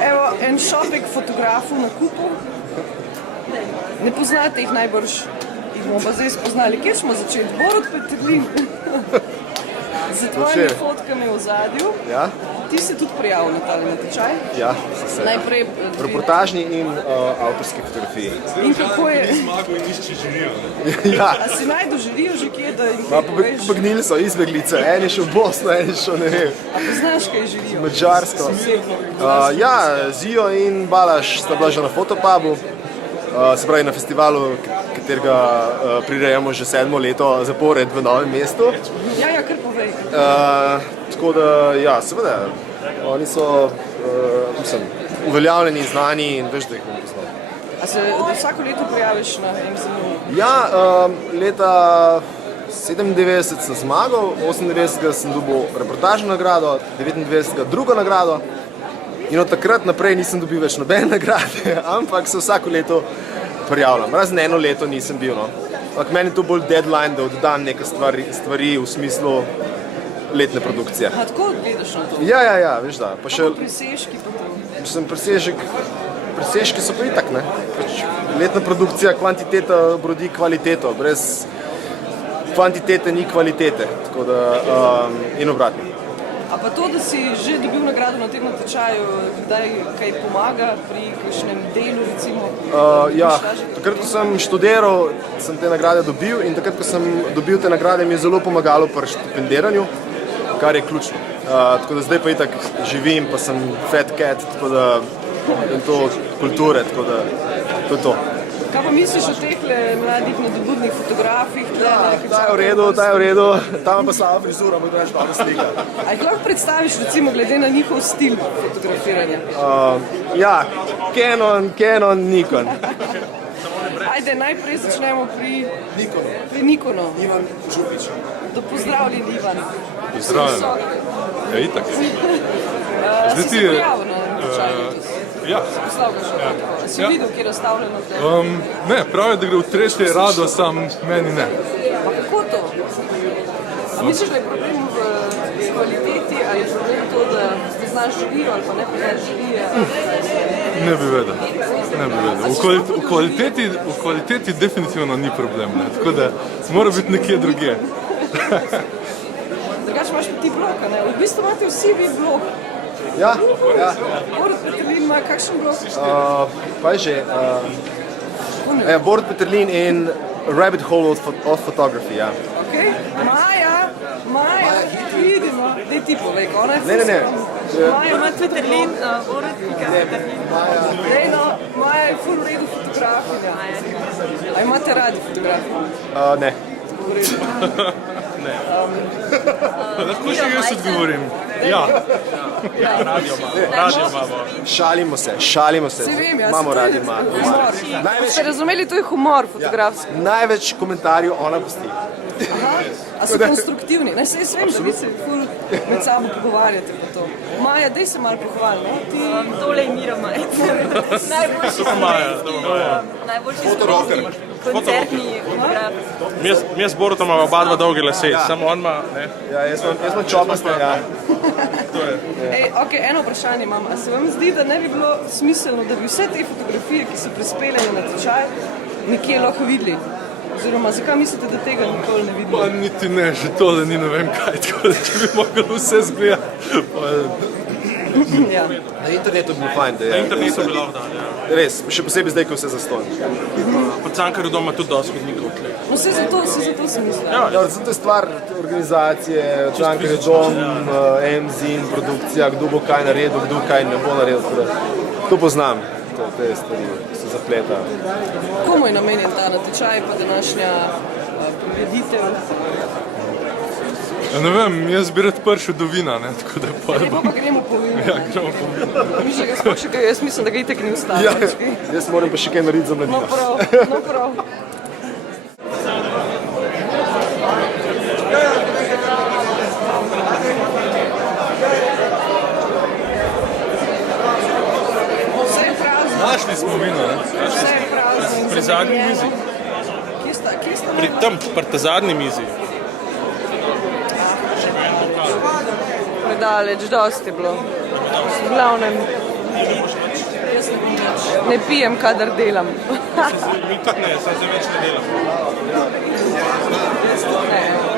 Evo, en šopek fotografov na kupu. Ne poznate jih najbrž, jih bomo pa zdaj spoznali. Kje smo začeli? Borut Peterlin. Z tvojimi fotkami v zadju. Ja. Ti si tudi prijavil na tale natečaj? Ja, se. Najprej reportažni in avtorski fotografiji. In kako je? Zmago in nišče žirijo. Ja. A si najdu žirijo že kje, da jim kaj poveš? Pobegnili so izbeglice, en je šel v Bosno, en je šel, ne vem. A poznaš kaj žirijo? Mačarsko. Ja, Zijo in Balaš sta bila že na fotopubu, se pravi na festivalu, katerega prirejamo že 7. leto zapored v Novem mestu. Ja, kar povej. Tako da, ja, seveda, oni so uveljavljeni, znani in veš, da jih bom poznal. A se vsako leto prijaviš na MZN? Ja, leta 97 sem zmagal, 98 sem dobil reportažno nagrado, 99 drugo nagrado in od takrat naprej nisem dobil več nobene nagrade, ampak se vsako leto prijavljam. Razen eno leto nisem bil, no. Ampak meni je to bolj deadline, da oddam neke stvari v smislu letne produkcije. A tako gledaš na to? Ja, veš da. Pa še Presežki pa to? Presežki so pa itak, ne. Letna produkcija, kvantiteta brodi kvaliteto, brez kvantitete ni kvalitete, tako da in obratno. A pa to, da si že dobil nagrado na tem natečaju, kdaj kaj pomaga pri kakšnem delu, recimo? Ja, takrat, ko sem študiral, sem te nagrade dobil in takrat, ko sem dobil te nagrade, mi je zelo pomagalo pri štipendiranju, kar je ključno. Tako da zdaj pa itak živim, pa sem fat cat, tako da in to kulture, tako da to je to. Kaj pa misliš o teh mladih nadobudnih fotografih? Ta je v redu, tam pa slaba frizura, bo daš dobra slika. A jih lahko predstaviš recimo glede na njihov stil fotografiranja? Ja, Canon, Nikon. Ajde, najprej začnemo pri Nikonu. Ivan Župič. Pozdravljen, Ivan. Pozdravljen. Ja, itak. Si se prijavil na natečaj? Ja. Si videl, kje je razstavljeno? Ne, pravi, da gre v tretje rado, sam meni ne. Pa kako to? A misliš, da je problem v kvaliteti ali je problem to, da znaš žirijo ali pa ne poznaš žirije? Ne bi vedel. V kvaliteti definitivno ni problem, ne? Tako da mora biti nekje drugje. Drugač imaš pa ti blog, ne? V bistvu imate vsi vi blog. Ja. Borut Peterlin ima kakšen blog? Pa je že. Borut Peterlin in Rabbit Hole of Photography, ja. Ok, Maja, vidimo. Daj ti povej, ona je Ne. Maja ima Peterlin, Borut Peterlin. Maja je ful v redu fotografinja. A imate radi fotografijo? Ne. Lahko še jaz odgovorim. Ja. Radio imamo. Šalimo se. Se vem, jaz Imamo radio, Ste razumeli, to je humor fotografski. Največ komentarjev ona pusti. A so konstruktivni? Ne, se jaz vem, da vi se ful med sabo pogovarjate po to. Maja, daj se malo pohvali, no? Tole je Mira Majc. Najboljši koncertni fotograf. Mi s Borutom imamo oba dva dolge lase, samo on ima, ne? Ja, jaz imam čopaste, ja. Ok, eno vprašanje imam. A se vam zdi, da ne bi bilo smiselno, da bi vse te fotografije, ki so prispeljene na tečaj, nekje lahko videli? Oziroma, zakaj mislite, da tega nikoli ne vidimo? Pa niti ne, že tole ni ne vem kaj, tako da če bi mogli vse zgledati. Na internetu bi bilo fajn, da je. Na internetu bi lahko dal, ja. Res, še posebej zdaj, ko vse zastonj. Po Cankarju doma tudi dosti hodnikov tle. No, vse zato sem mislila. Ja, zato je stvar organizacije, Cankarjev dom, MZN, produkcija, kdo bo kaj naredil, kdo kaj ne bo naredil. To poznam, te stvari, ki se zapleta. Komu je namenjen ta natečaj, pa današnja prireditev? Ja, ne vem, jaz bi rad prišel do vina, ne, tako da pa... Lepo pa gremo po vinu. Ja, gremo po vinu. Mišljega sploh še kaj, jaz mislim, da ga itek ni ustalo. Ja, jaz moram pa še kaj narediti za mladino. No prav. smo vino, ne? Vse je prazno in Pri zadnji zamegljeno. mizi. Kje sta Pri tam, pri ta zadnji mizi. predaleč, dosti je bilo. V glavnem, ne pijem, kadar delam. Mi tudi ne, sem zdaj več ne delam. Ne.